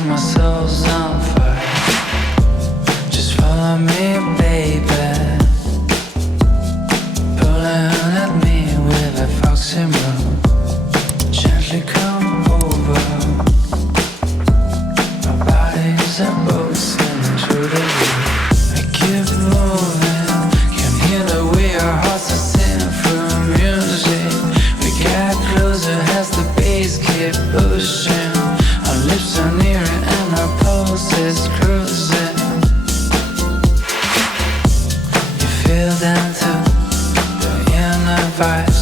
till my soul's on fire. Just follow me, baby. Pulling at me with a foxy move. Gently come over. Our bodies are both singing to the roof. We keep moving. Can hear the way our hearts are singing through music. We get closer as the bass keep pushing. Our lips are nearing and our pulse is cruising. You feel them too, the inner vibes.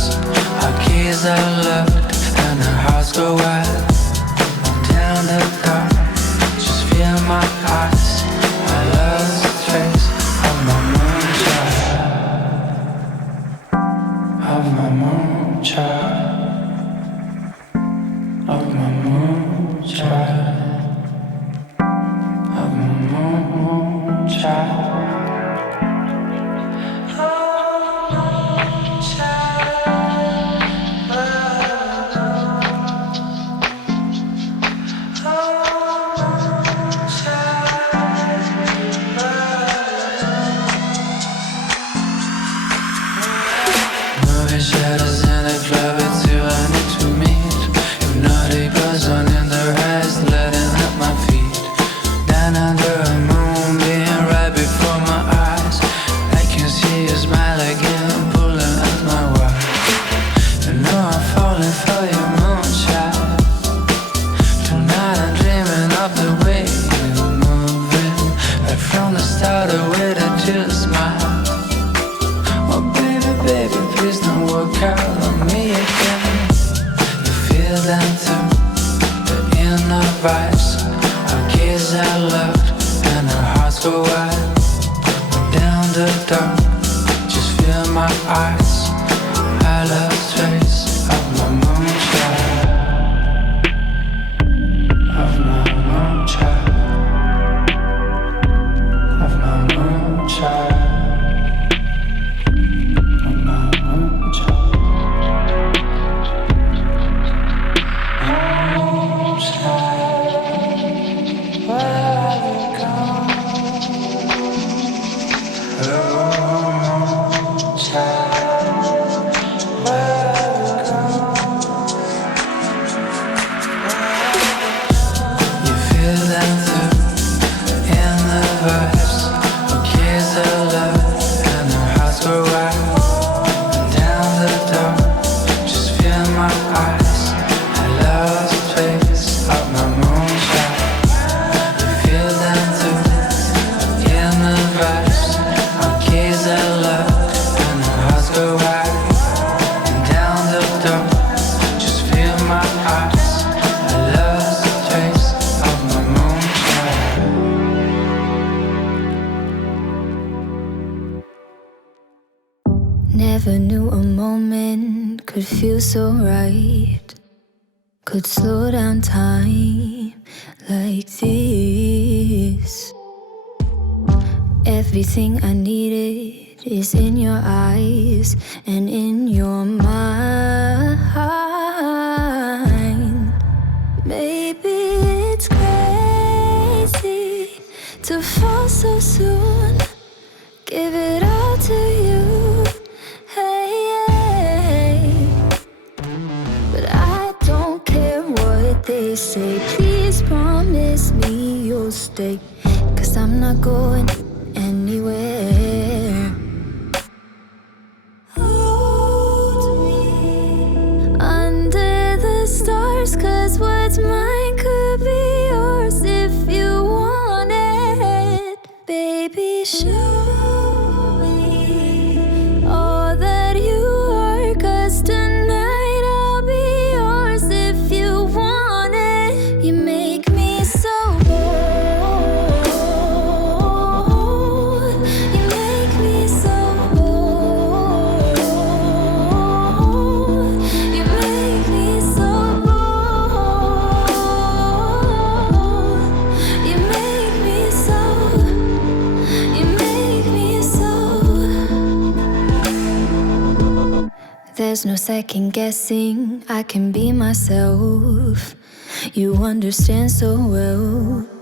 Our keys are locked and our hearts go wild. Down the dark, just feel my eyes. I lost the trace of my moonshine, of my moonshine, of my moonshine, of my moonshine. Moving shadows in the club, it's you I need to meet. Hypnotic buzz on in their eyes, letting up my feet. Down under a moonbeam, right before my eyes. I can see you smile again, pulling at my wire. You know I'm falling for your moonshine. Tonight I'm dreaming of the way you're moving. Right from the start, I waited till you smile. Oh baby, baby, please don't walk out on me again. You feel them too, the inner vibes. Our keys are locked and our hearts go wild. Down the dark, just feel my eyes. I lost trace of my moonshine, of my moonshine, of my moonshine. Never knew a moment could feel so right, could slow down time like this. Everything I needed is in your eyes and in your mind. Maybe it's crazy to fall so soon. Give it all to you. They say, please promise me you'll stay, 'cause I'm not going anywhere. Hold me under the stars, 'cause what's mine could be yours if you want it. Baby, show me all that you are, 'cause tonight I'll be yours if you want. You make me so bold. You make me so bold. You make me so bold. You make me so. You make me so. There's no second guessing. I can be myself. You understand so well.